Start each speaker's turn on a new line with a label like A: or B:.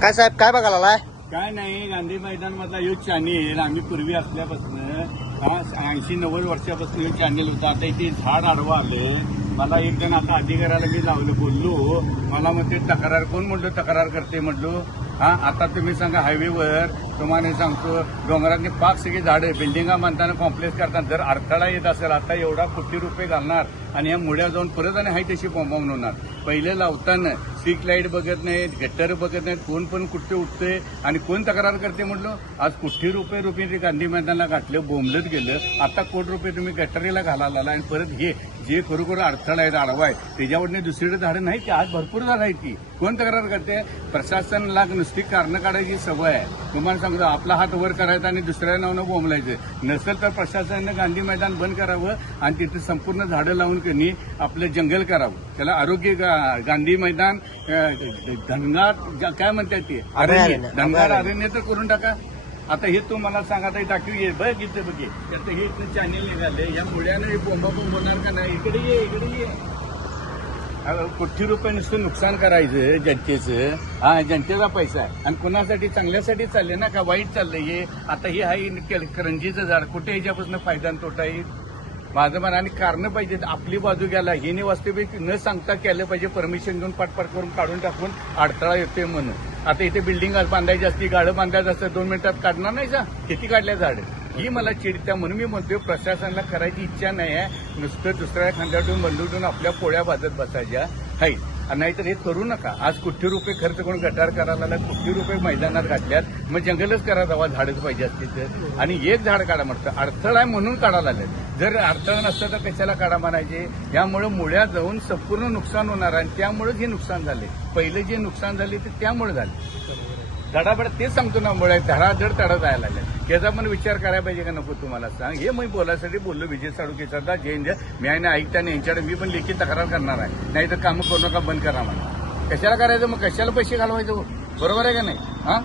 A: काय साहेब काय बघायला आलाय?
B: काय नाही गांधी मैदान मधला यो चॅनेल आम्ही पूर्वी असल्यापासून ऐंशी नव्वद वर्षापासून यो चॅनेल होता. आता इथे झाड आडवा आले मला एक जण आता अधिकाऱ्याला मी लावलं बोललो मला म्हणते तक्रार कोण म्हणलो तक्रार करते? म्हणलो हा आता तुम्ही सांगा हायवेवर तुम्हाला सांगतो डोंगरातली पाक सगळी झाडं बिल्डिंगा बांधताना कॉम्प्लेक्स करताना जर अडथळा येत असेल आता एवढा कोटी रुपये घालणार आणि या मुळ्या जाऊन परत आणि हाय तशी बॉम्बावून होणार. पहिले लावताना स्ट्रीट लाइट बघत नाहीत गट्टर बघत नाहीत कोण पण कुठे उठते आणि कोण तक्रार करते म्हटलं? आज कुठे रुपये रुपये ते गांधी मैदानाला घातलं बोंबलत गेलं आता कोटी रुपये तुम्ही गटरीला घालायला आला आणि परत हे जे खरोखर अडथळा आहेत आडवा आहे त्याच्यावरने दुसरीकडे झाडं नाही की आज भरपूर झाडं आहेत ती कोण तक्रार करते प्रशासनाला नुसती कारणं काढायची सवय आहे. तुम्हाला सांगतो आपला हात वर करायचा आणि दुसऱ्या नावनं बोंबलायचं. नसेल तर प्रशासनानं गांधी मैदान बंद करावं आणि तिथे संपूर्ण झाडं लावून कनी आपलं जंगल करावं. त्याला आरोग्य गांधी मैदान धनगार काय म्हणतात ते. अरण्य. धनगार अरण्य तर करून टाका. आता हे तू मला सांग आता टाकू ये बघ इथं बघ हे. इथं चॅनेल निघाले या मुळ्यानं हे बोंबा बोंब होणार का नाही? इकडे ये इकडे ये. कोटी रुपये नुसतं नुकसान करायचं जनतेचं. हा जनतेचा पैसा आहे. आणि कुणासाठी? चांगल्यासाठी चालले ना का? वाईट चाललंय हे. आता हे आहे करंजीचं झाड. कुठे याच्यापासून फायदा आणि तोटा येईल माझं म्हणा आणि कारण पाहिजे. आपली बाजू घ्यायला. हिने वास्तविक न सांगता केलं पाहिजे. परमिशन घेऊन पाटपाट करून काढून टाकून अडथळा येतोय म्हणून. आता इथे बिल्डिंग बांधायची असती गाडं बांधायचं असतं दोन मिनिटात काढणार नाही जा किती काढल्या झाडं? ही मला चिडत्या म्हणून मी म्हणतोय प्रशासनाला करायची इच्छा नाही आहे. नुसतं दुसऱ्या खांद्यातून बंदूकून आपल्या पोळ्या बाजत बसायच्या. हाय. नाहीतर हे करू नका. आज कुठे रुपये खर्च करून गटार करायला लागला कुठे रुपये मैदानात घातल्यात. मग जंगलच करा जावा झाडच पाहिजे असतील तर. आणि एक झाड काढा म्हणतं अडथळा आहे म्हणून काढायला लागलं जर अडथळा नसतं तर कशाला काढा म्हणायचे? यामुळे मुळ्या जाऊन संपूर्ण नुकसान होणार आणि त्यामुळेच हे नुकसान झाले. पहिले जे नुकसान झाले ते त्यामुळे झाले. धडाबड तेच सांगतो ना मुळे धडाधड तडा जायला लागल्या त्याचा पण विचार करायला पाहिजे का नको तुम्हाला? सांग. हे मी बोलायसाठी बोललो विजय साडुकेचा जैन मी आहे ना ऐकता यांच्याकडे मी पण लेखी तक्रार करणार आहे. नाही तर कामं करू नका बंद करा म्हणा कशाला करायचं? मग कशाला पैसे घालवायचं? बरोबर आहे का नाही? हा?